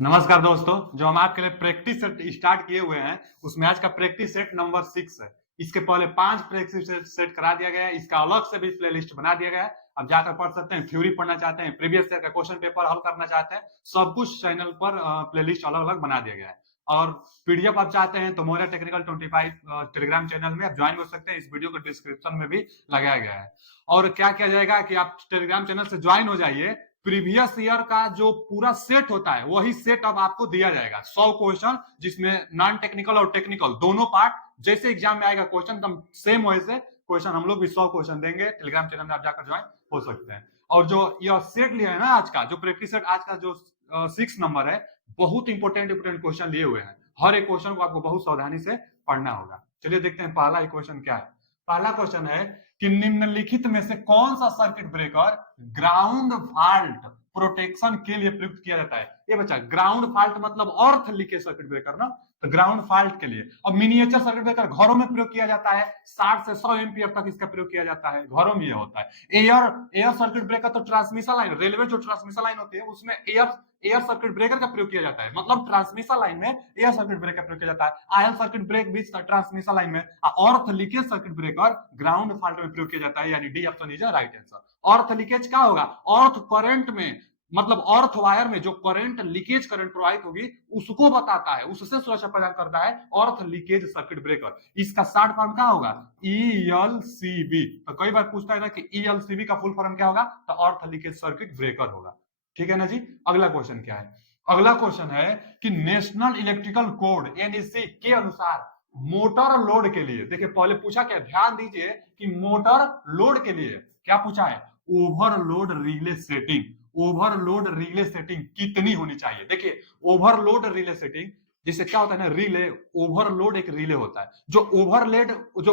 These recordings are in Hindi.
नमस्कार दोस्तों। जो हम आपके लिए प्रैक्टिस सेट स्टार्ट किए हुए हैं उसमें आज का प्रैक्टिस सेट नंबर 6 है। इसके पहले 5 प्रैक्टिस सेट करा दिया गया है। इसका अलग से भी प्लेलिस्ट बना दिया गया है, आप जाकर पढ़ सकते हैं। थ्योरी पढ़ना चाहते हैं, प्रीवियस ईयर का क्वेश्चन पेपर हल करना चाहते हैं, सब कुछ चैनल पर प्लेलिस्ट अलग अलग बना दिया गया है। और पीडीएफ आप चाहते हैं तो मोरा टेक्निकल 25 टेलीग्राम चैनल में आप ज्वाइन हो सकते हैं। इस वीडियो को डिस्क्रिप्शन में भी लगाया गया है। और क्या किया जाएगा कि आप टेलीग्राम चैनल से ज्वाइन हो जाइए। प्रीवियस ईयर का जो पूरा सेट होता है वही सेट अब आपको दिया जाएगा। 100 क्वेश्चन जिसमें नॉन टेक्निकल और टेक्निकल दोनों पार्ट, जैसे एग्जाम में आएगा क्वेश्चन एकदम सेम वैसे क्वेश्चन हम लोग भी 100 क्वेश्चन देंगे। टेलीग्राम चैनल में आप जाकर ज्वाइन हो सकते हैं। और जो यह सेट लिया है ना, आज का जो प्रैक्टिस सेट, आज का जो 6 नंबर है, बहुत इंपोर्टेंट क्वेश्चन लिए हुए हैं। हर एक क्वेश्चन को आपको बहुत सावधानी से पढ़ना होगा। चलिए देखते हैं पहला क्वेश्चन क्या है। पहला क्वेश्चन है कि निम्नलिखित में से कौन सा circuit breaker ground fault protection के लिए प्रयुक्त किया जाता है। ये बच्चा, ग्राउंड फॉल्ट मतलब अर्थ लीकेज सर्किट ब्रेकर ना, तो ग्राउंड फॉल्ट के लिए। और मिनिएचर सर्किट ब्रेकर घरों में प्रयोग किया जाता है, 60 से 100 एम्पियर तक इसका प्रयोग किया जाता है, घरों में ये होता है। एयर सर्किट ब्रेकर तो ट्रांसमिशन लाइन, रेलवे जो ट्रांसमिशन लाइन होती है उसमें एयर सर्किट ब्रेकर का प्रयोग किया जाता है, मतलब ट्रांसमिशन लाइन में एयर सर्किट ब्रेकर का प्रयोग किया जाता है। आयल सर्किट ब्रेक भी ट्रांसमिशन लाइन में। अर्थ leakage circuit breaker ground fault में प्रयोग किया जाता है, यानी D option is right answer. Earth leakage क्या होगा? अर्थ करंट में, मतलब अर्थ वायर में जो करंट लीकेज करंट प्रवाहित होगी उसको बताता है, उससे सुरक्षा प्रदान करता है अर्थ लीकेज सर्किट ब्रेकर। इसका शॉर्ट फॉर्म क्या होगा? ईएलसीबी। तो कई बार पूछता है ना कि ईएलसीबी का फुल फॉर्म क्या होगा, तो अर्थ लीकेज सर्किट ब्रेकर होगा। ठीक है ना जी। अगला क्वेश्चन क्या है? अगला क्वेश्चन है कि नेशनल इलेक्ट्रिकल कोड एनईसी के अनुसार मोटर लोड के लिए, देखिए पहले पूछा क्या, ध्यान दीजिए कि मोटर लोड के लिए क्या पूछा है? Overload relay setting. Overload relay setting कितनी होनी चाहिए? देखिए ओवरलोड रिले सेटिंग, जिससे क्या होता है ना, रिले, ओवरलोड एक रिले होता है। जो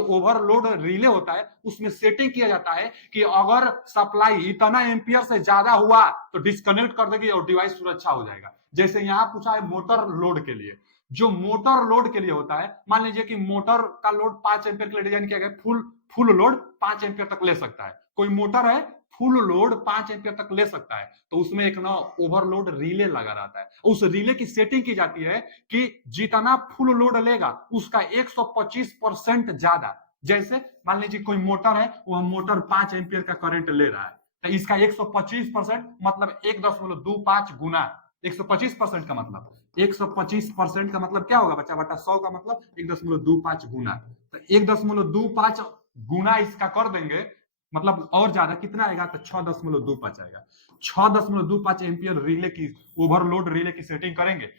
ओवरलोड रिले होता है उसमें सेटिंग किया जाता है कि अगर सप्लाई इतना एम्पियर से ज्यादा हुआ तो डिस्कनेक्ट कर देगी और डिवाइस सुरक्षा हो जाएगा। जैसे यहां पूछा है मोटर लोड के लिए। जो मोटर लोड के लिए होता है, मान लीजिए कि मोटर का लोड 5 एम्पियर के लिए डिजाइन किया गया, फुल लोड 5 एम्पियर तक ले सकता है। कोई मोटर है फुल लोड 5 एम्पियर तक ले सकता है, तो उसमें एक ना ओवरलोड रिले लगा रहता है। उस रिले की सेटिंग की जाती है कि जितना फुल लोड लेगा उसका 125% ज्यादा। जैसे मान लीजिए कोई मोटर है, वह मोटर 5 एम्पियर का करंट ले रहा है, तो इसका 125% मतलब 1.25 गुना। 125% का मतलब 125% का मतलब क्या होगा बच्चा? बटा 100 का मतलब 1.25 गुना। तो 1.25 गुना इसका कर देंगे, मतलब और ज्यादा कितना आएगा? तो 6.25 आएगा। 6.25 एम्पियर रिले की, ओवरलोड रिले की सेटिंग करेंगे।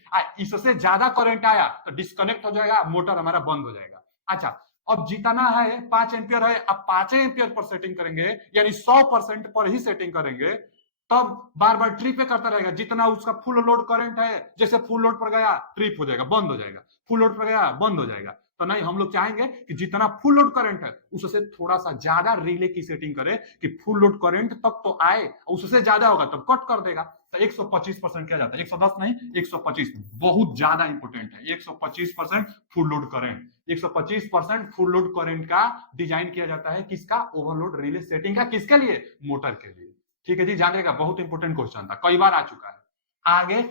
इससे ज्यादा करंट आया तो डिस्कनेक्ट हो जाएगा, मोटर हमारा बंद हो जाएगा। अच्छा, अब जितना है 5 एम्पियर है, अब 5 एम्पियर पर सेटिंग करेंगे, यानी 100% पर ही सेटिंग करेंगे। तब बार बार ट्रिप करता रहेगा। जितना उसका फुल लोड करंट है, जैसे फुल लोड पर गया ट्रिप हो जाएगा, बंद हो जाएगा, फुल लोड पर गया बंद हो जाएगा। तो नहीं, हम लोग चाहेंगे कि जितना फुल लोड करंट है उससे थोड़ा सा ज्यादा रिले की सेटिंग करें कि फुल लोड करंट तक तो आए, उससे ज्यादा होगा तब कट कर देगा। तो 125% किया जाता है, 110 नहीं 125, बहुत ज्यादा इंपोर्टेंट है। 125% full load current, 125% full load current का डिजाइन किया जाता है, किसका? ओवरलोड रिले सेटिंग का। किसके लिए? मोटर के लिए। ठीक है जी, जानिएगा, बहुत इंपोर्टेंट क्वेश्चन था, कई बार आ चुका है। आगे,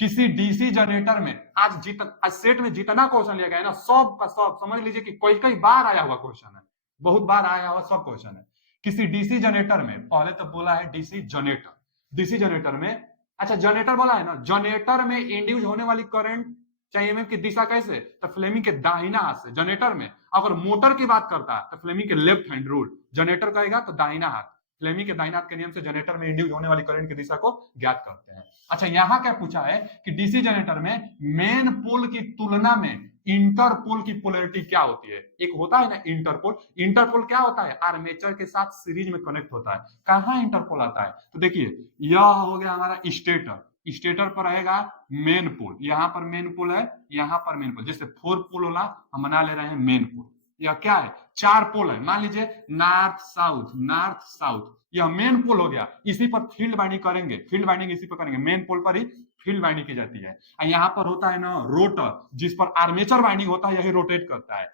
किसी डीसी जनरेटर में आज सेट में जितना क्वेश्चन लिया गया है ना, सब का सब समझ लीजिए कि कई कई बार आया हुआ क्वेश्चन है, बहुत बार आया हुआ सब क्वेश्चन है। किसी डीसी जनरेटर में, पहले तो बोला है डीसी जनरेटर, डीसी जनरेटर में, अच्छा जनरेटर बोला है ना, जनरेटर में इंड्यूस होने वाली करंट चाहिए में की दिशा कैसे? तो फ्लेमिंग के दाहिना हाथ से। जनरेटर में अगर मोटर की बात करता है तो फ्लेमिंग के लेफ्ट हैंड रूल, जनरेटर कहेगा तो दाहिना हाथ। फ्लेमिंग के दाहिना हाथ के नियम से जनरेटर में इंड्यूस होने वाली करंट की दिशा को ज्ञात करते हैं। अच्छा, यहां क्या पूछा है कि डीसी जनरेटर में मेन पोल की तुलना में इंटरपोल की पोलैरिटी क्या होती है? एक होता है ना इंटरपोल। इंटरपोल क्या होता है? आर्मेचर के साथ सीरीज में कनेक्ट होता है। कहां इंटरपोल आता है? तो देखिए, यह हो गया हमारा स्टेटर, स्टेटर पर रहेगा मेन पोल, यहां पर मेन पोल है, यहां पर मेन पोल, जैसे 4 पोल होला, हम बना ले रहे हैं मेन पोल। यह क्या है? 4 पोल है, मान लीजिए नॉर्थ साउथ, नॉर्थ साउथ, यह मेन पोल हो गया। इसी पर फील्ड बाइंडिंग करेंगे, फील्ड बाइंडिंग इसी पर करेंगे, मेन पोल पर ही फील्ड बाइंडिंग की जाती है। यहाँ पर होता है ना रोटर, जिस पर आर्मेचर बाइंडिंग होता है, यही रोटेट करता है।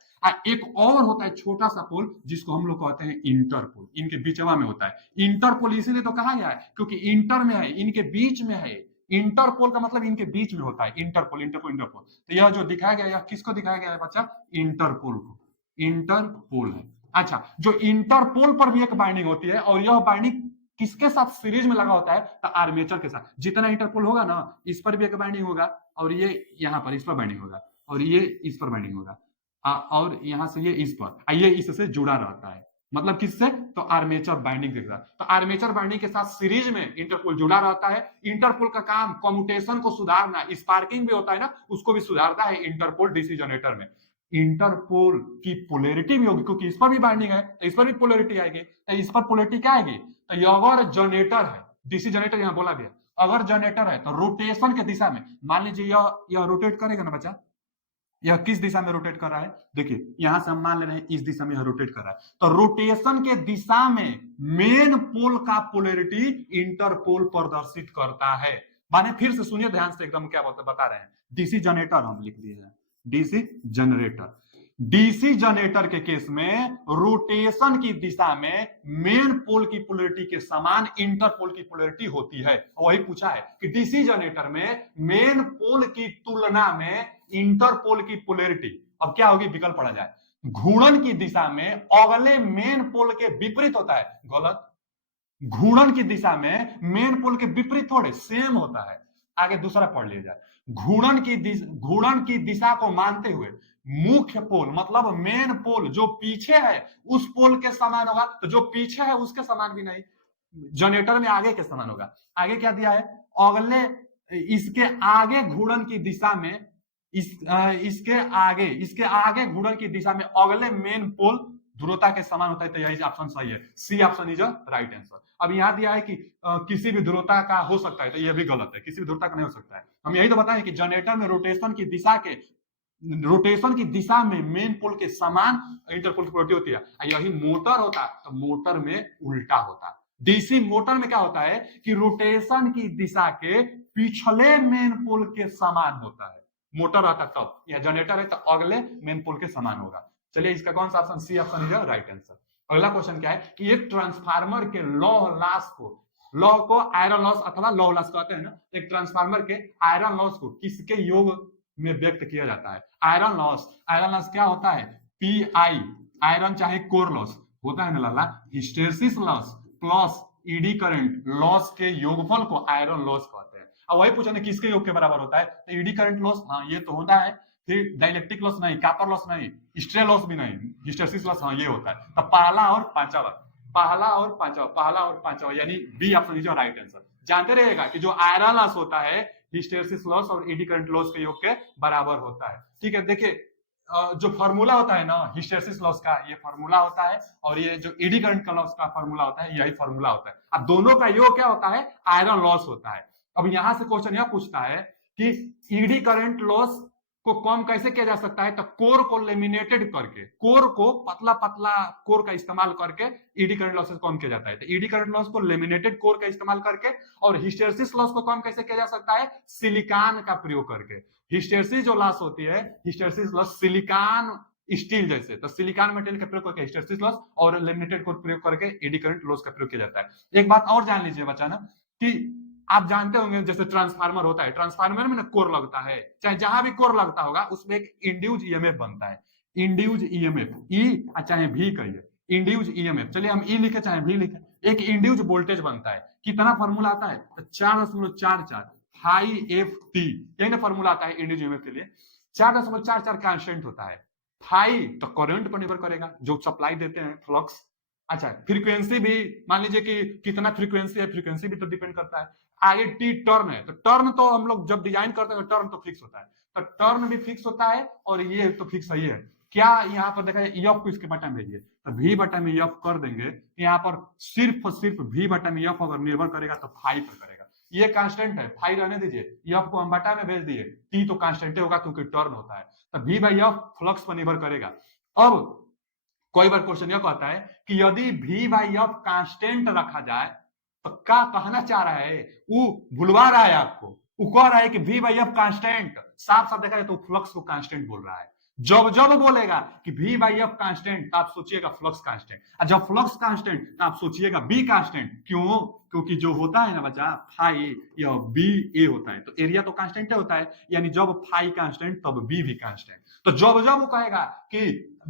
एक और होता है छोटा सा पोल जिसको हम लोग कहते हैं इंटरपोल, इनके बीचवा में होता है। इंटरपोल इसीलिए तो कहा गया है क्योंकि इंटर में है, इनके बीच में है, इंटरपोल का मतलब इनके बीच में होता है, इंटरपोल इंटरपोल इंटरपोल। तो यह जो दिखाया गया, यह किसको दिखाया गया है बच्चा? इंटरपोल को, इंटरपोल है। अच्छा, जो इंटरपोल पर भी एक बाइंडिंग होती है और यह बाइंडिंग किसके साथ सीरीज में लगा होता है? तो आर्मेचर के साथ। जितना इंटरपोल होगा ना, इस पर भी एक बाइंडिंग होगा, और ये यहाँ पर इस पर बाइंडिंग होगा, और ये इस पर बाइंडिंग होगा, और यहां से ये इस पर, ये इससे जुड़ा रहता है। मतलब किससे? तो आर्मेचर बाइंडिंग के साथ। तो आर्मेचर बाइंडिंग के साथ सीरीज में इंटरपोल जुड़ा रहता है। इंटरपोल का काम कम्यूटेशन को सुधारना, स्पार्किंग भी होता है ना, उसको भी सुधारता है इंटरपोल डीसी जनरेटर में। इंटरपोल की पोलैरिटी भी होगी, क्योंकि इस पर भी बाइंडिंग है, तो इस पर भी पोलैरिटी आएगी। तो इस पर पोलैरिटी क्या आएगी? तो ये अगर जनरेटर है, डीसी जनरेटर यहां बोला गया, अगर जनरेटर है तो रोटेशन के दिशा में, मान लीजिए यह रोटेट करेगा ना बच्चा, यह किस दिशा में रोटेट कर रहा है? देखिए यहां से हम मान ले रहे हैं इस दिशा में यह रोटेट कर रहा है, तो रोटेशन के दिशा में मेन पोल का पोलैरिटी इंटरपोल प्रदर्शित करता है। माने फिर से सुनिए ध्यान से, एकदम क्या बता रहे हैं। डीसी जनरेटर हम लिख दिए हैं, डीसी जनरेटर। डीसी जनरेटर के केस में रोटेशन की दिशा में मेन पोल की पोलैरिटी के समान इंटरपोल की पोलैरिटी होती है। वही पूछा है कि डीसी जनरेटर में मेन पोल की तुलना में इंटरपोल की पोलैरिटी अब क्या होगी? विकल्प पढ़ा जाए, घूर्णन की दिशा में अगले मेन पोल के विपरीत होता है। गलत। घूर्णन की दिशा में मेन पोल के विपरीत थोड़े सेम होता है। आगे दूसरा पढ़ लिया जाए। घूर्णन की दिशा को मानते हुए मुख्य पोल मतलब मेन पोल जो पीछे है उस पोल के समान होगा, तो जो पीछे है उसके समान भी नहीं, जनरेटर में आगे के समान होगा। आगे क्या दिया है? अगले इसके आगे घूर्णन की दिशा में इसके आगे घूर्णन की दिशा में अगले मेन पोल ध्रुवता के समान होता है। तो यही ऑप्शन सही है, C option is right answer. अब यहां दिया है कि किसी भी ध्रुवता का हो सकता है, तो यह भी गलत है, किसी भी ध्रुवता का नहीं हो सकता है। हम यही तो बताएं कि जनरेटर में रोटेशन की दिशा में मेन पोल के समान इंटरपोल की पोलैरिटी होती है। यही मोटर होता तो मोटर में उल्टा होता। डीसी मोटर में क्या होता है कि रोटेशन की दिशा के पिछले मेन पोल के समान होता है, मोटर आता तब। यह जनरेटर है तो अगले मेन पोल के समान होगा। चलिए इसका कौन सा option? C option is right answer. अगला क्वेश्चन क्या है कि एक ट्रांसफार्मर के लॉ को आयरन लॉस अथवा लॉ लॉस कहते हैं ना। एक ट्रांसफार्मर के आयरन लॉस को किसके योग में व्यक्त किया जाता है? आयरन लॉस क्या होता है? पी आई, आयरन चाहे कोर लॉस होता है ना लाला, hysteresis loss plus eddy current loss के योगफल को आयरन लॉस कहते हैं। अब वही पूछा किसके योग के बराबर होता है? तो ईडी करंट लॉस, हाँ ये तो होता है। फिर डाइलेक्ट्रिक लॉस नहीं, कॉपर लॉस नहीं, स्ट्रे लॉस भी नहीं, हिस्टेरेसिस लॉस, हाँ ये होता है। तो पहला और पांचवा यानी B option is right answer. जानते रहिएगा कि जो आयरन लॉस होता है हिस्टेरेसिस लॉस और ईडी करंट लॉस के योग के बराबर होता है। ठीक है, देखिए जो फॉर्मूला होता है ना हिस्टेरेसिस लॉस का, ये फॉर्मूला होता है, और ये जो एडी करंट का लॉस का फॉर्मूला होता है, यही फॉर्मूला होता है। अब दोनों का योग क्या होता है? आयरन लॉस होता है। अब यहां से क्वेश्चन यह पूछता है कि ईडी करंट लॉस को कम कैसे किया जा सकता है? तो कोर को लेमिनेटेड करके, कोर को पतला पतला कोर का इस्तेमाल करके ईडी करंट लॉस को कम किया जाता है। तो ईडी करंट लॉस को लेमिनेटेड कोर का इस्तेमाल करके। और हिस्टेरेसिस लॉस को कम कैसे किया जा सकता है? सिलिकॉन का प्रयोग करके। हिस्टेरेसिस जो लॉस होती है, हिस्टेरेसिस लॉस सिलिकॉन स्टील जैसे, तो सिलिकॉन मटेरियल का प्रयोग करके हिस्टेरेसिस लॉस और लेमिनेटेड कोर प्रयोग करके एडी करंट लॉस का प्रयोग किया जाता है। एक बात और जान लीजिए बच्चा ना, कि आप जानते होंगे जैसे ट्रांसफार्मर होता है, ट्रांसफार्मर में ना कोर लगता है, चाहे जहां भी कोर लगता होगा उसमें एक इंड्यूज ईएमएफ बनता है। इंड्यूज ईएमएफ ई चाहे भी कहिए, इंड्यूज ईएमएफ, चलिए हम ई लिखे चाहे भी लिखे, एक इंड्यूज वोल्टेज बनता है। कितना फॉर्मूला आता है? 4.44 हाई एफ टी, यही ना फॉर्मूला आता है इंड्यूज ईएमएफ के लिए। 4.44 कांस्टेंट होता है। फाई तो करंट पर निर्भर करेगा जो सप्लाई देते हैं, फ्लक्स। अच्छा, फ्रीक्वेंसी भी मान लीजिए कि कितना फ्रीक्वेंसी है, फ्रीक्वेंसी भी तो डिपेंड करता है। आगे टी टर्न है, तो टर्न तो हम लोग जब डिजाइन करते हैं टर्न तो फिक्स होता है, तो टर्न भी फिक्स होता है, और ये तो फिक्स ही है। क्या यहाँ पर देखा जाए एफ को इसके बटा में भेजिए, तो वी बटा में एफ कर देंगे, यहाँ पर सिर्फ वी बटा में एफ अगर निर्भर करेगा तो फाई पर करेगा। ये कांस्टेंट है, फाई रहने दीजिए, एफ को हम बटा में भेज दिए, टी तो कांस्टेंट होगा क्योंकि टर्न होता है, तो वी बाई एफ फ्लक्स पर निर्भर करेगा। अब कोई बार क्वेश्चन यह कहता है कि यदि वी बाई एफ कांस्टेंट रखा जाए तो क्या कहना चाह रहा है? वो भुलवा रहा है आपको, वो कह रहा है कि वी बाई एफ कांस्टेंट, साफ साफ देखा जाए तो फ्लक्स को कांस्टेंट बोल रहा है। जब जब बोलेगा कि v बाई एफ कांस्टेंट, तो आप सोचिएगा फ्लक्स कांस्टेंट, और जब फ्लक्स कांस्टेंट तो आप सोचिएगा बी कांस्टेंट। क्यों? क्योंकि जो होता है ना बच्चा फाई, यह बी ए होता है, तो एरिया तो कांस्टेंट होता है, यानी जब फाई कांस्टेंट तब बी भी कांस्टेंट। तो जब जब वो कहेगा कि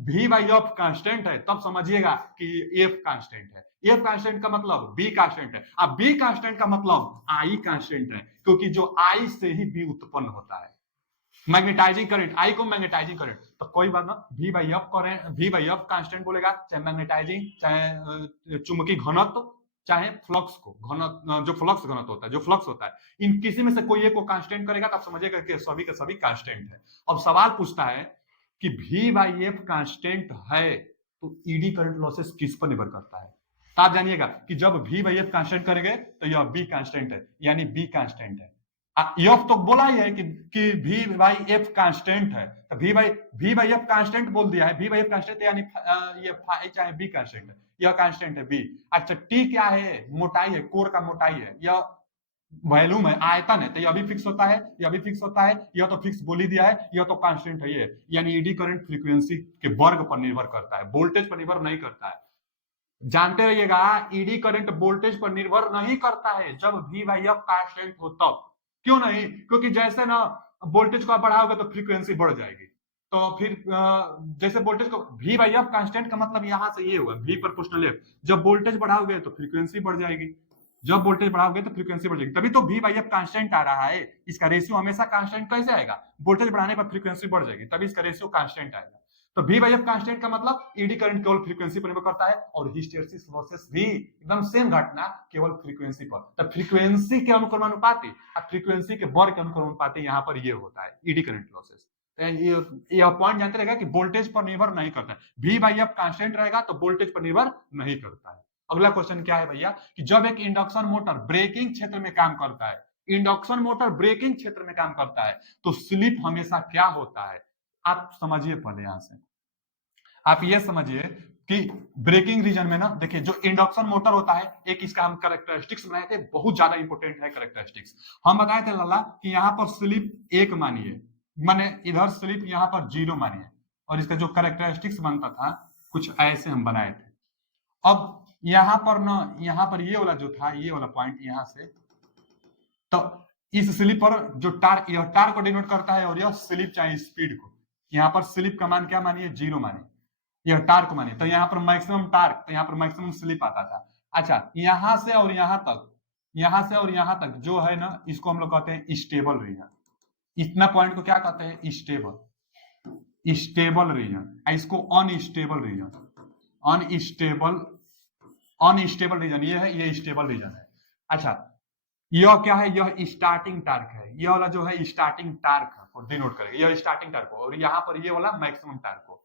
v बाई एफ कांस्टेंट है, तब समझिएगा कि एफ कांस्टेंट है। एफ कांस्टेंट का मतलब बी कांस्टेंट है, अब बी कांस्टेंट का मतलब आई कांस्टेंट है, क्योंकि जो आई से ही बी उत्पन्न होता है। मैग्नेटाइजिंग करंट, आई को मैग्नेटाइजिंग करंट, तो कोई बात ना, V by F current, V by F constant बोलेगा, चाहे मैग्नेटाइजिंग, चाहे चुंबकीय घनत्व, चाहे फ्लक्स को घनत्व, जो फ्लक्स घनत्व होता है, जो फ्लक्स होता है, इन किसी में से कोई एक को कांस्टेंट करेगा, तो आप समझिएगा कि सभी के सभी कांस्टेंट है। अब सवाल पूछता है कि वी बाई एफ कांस्टेंट है तो ईडी करंट लॉसेस किस पर निर्भर करता है? तो आप जानिएगा कि जब वी बाई एफ कांस्टेंट करेंगे तो यह बी कांस्टेंट है, यानी बी कांस्टेंट है। एफ तो बोला ही है कि वी बाई एफ कांस्टेंट है, तो वी बाई एफ कांस्टेंट बोल दिया है, वी बाई एफ कांस्टेंट यानी ये चाहे बी कांस्टेंट है, यह कांस्टेंट है बी। अच्छा टी क्या है? मोटाई है, कोर का मोटाई है, यह वॉल्यूम है, आयतन है, तो यह भी फिक्स होता है, यह भी फिक्स होता है, यह तो फिक्स बोल ही दिया है, यह तो कांस्टेंट है ये, यानी ईडी करंट फ्रीक्वेंसी के वर्ग पर निर्भर करता है, वोल्टेज पर निर्भर नहीं करता है। जानते रहिएगा ईडी करंट वोल्टेज पर निर्भर नहीं करता है जब वी बाई एफ कांस्टेंट हो तब। क्यों नहीं? क्योंकि जैसे ना वोल्टेज को आप बढ़ाओगे तो फ्रीक्वेंसी बढ़ जाएगी, तो फिर जैसे वोल्टेज को वी बाई एफ कांस्टेंट का मतलब यहां से ये हुआ वी प्रोपोर्शनल एफ, जब वोल्टेज बढ़ाओगे तो फ्रीक्वेंसी बढ़ जाएगी, जब वोल्टेज बढ़ाओगे तो फ्रीक्वेंसी बढ़ जाएगी, तभी तो वी बाई एफ कांस्टेंट आ रहा है। इसका रेशियो हमेशा कांस्टेंट कैसे आएगा? वोल्टेज बढ़ाने पर फ्रीक्वेंसी बढ़ जाएगी, तभी इसका रेशियो कांस्टेंट आएगा। तो वी बाई एफ कांस्टेंट का मतलब ईडी करंट केवल फ्रीक्वेंसी पर निर्भर करता है, और हिस्टैरिसीस लॉसेस भी एकदम सेम घटना, केवल फ्रीक्वेंसी पर। तो फ्रीक्वेंसी के अनुक्रमानुपाती और फ्रीक्वेंसी के वर्ग के अनुक्रमानुपाती यहाँ पर ये होता है ईडी करंट लॉसेस। यह पॉइंट जानते रहेगा कि वोल्टेज पर निर्भर नहीं करता है, वी बाई एफ कांस्टेंट रहेगा तो वोल्टेज पर निर्भर नहीं करता है। अगला क्वेश्चन क्या है भैया कि जब एक इंडक्शन मोटर ब्रेकिंग क्षेत्र में काम करता है, इंडक्शन मोटर ब्रेकिंग क्षेत्र में काम करता है, तो स्लिप हमेशा क्या होता है? आप समझिए पहले, यहां से आप ये समझिए कि ब्रेकिंग रीजन में ना, देखिए जो इंडक्शन मोटर होता है, एक इसका हम कैरेक्टरिस्टिक्स बनाए थे, बहुत ज्यादा इंपॉर्टेंट है कैरेक्टरिस्टिक्स। हम बताए थे लाला कि यहां पर स्लिप 1 मानिए, माने इधर स्लिप यहां पर 0 मानिए, और इसका जो कैरेक्टरिस्टिक्स बनता था कुछ ऐसे हम बनाए थे। अब यहां पर ना, यहां पर ये वाला जो था, ये वाला पॉइंट यहां से, तो इस स्लिप पर जो टार्क, यह टार्क को डिनोट करता है, और यह स्लिप चाहे स्पीड को, यहां पर स्लिप का मान क्या मानिए? 0 मानिए, यह टार्क मानिए, तो यहाँ पर मैक्सिमम टार्क, तो यहाँ पर मैक्सिमम स्लिप आता था। अच्छा यहां से और यहां तक, यहां से और यहां तक जो है ना, इसको हम लोग कहते हैं स्टेबल रीजन। इतना पॉइंट को क्या कहते हैं? Stable, stable region. इसको unstable region, unstable, unstable region ये है, ये स्टेबल रीजन है। अच्छा यह क्या है? यह स्टार्टिंग टार्क है, यह वाला जो है स्टार्टिंग टार्क को डिनोट करेगा, यह स्टार्टिंग टार्क को, और यहाँ पर ये वाला मैक्सिमम टार्क को।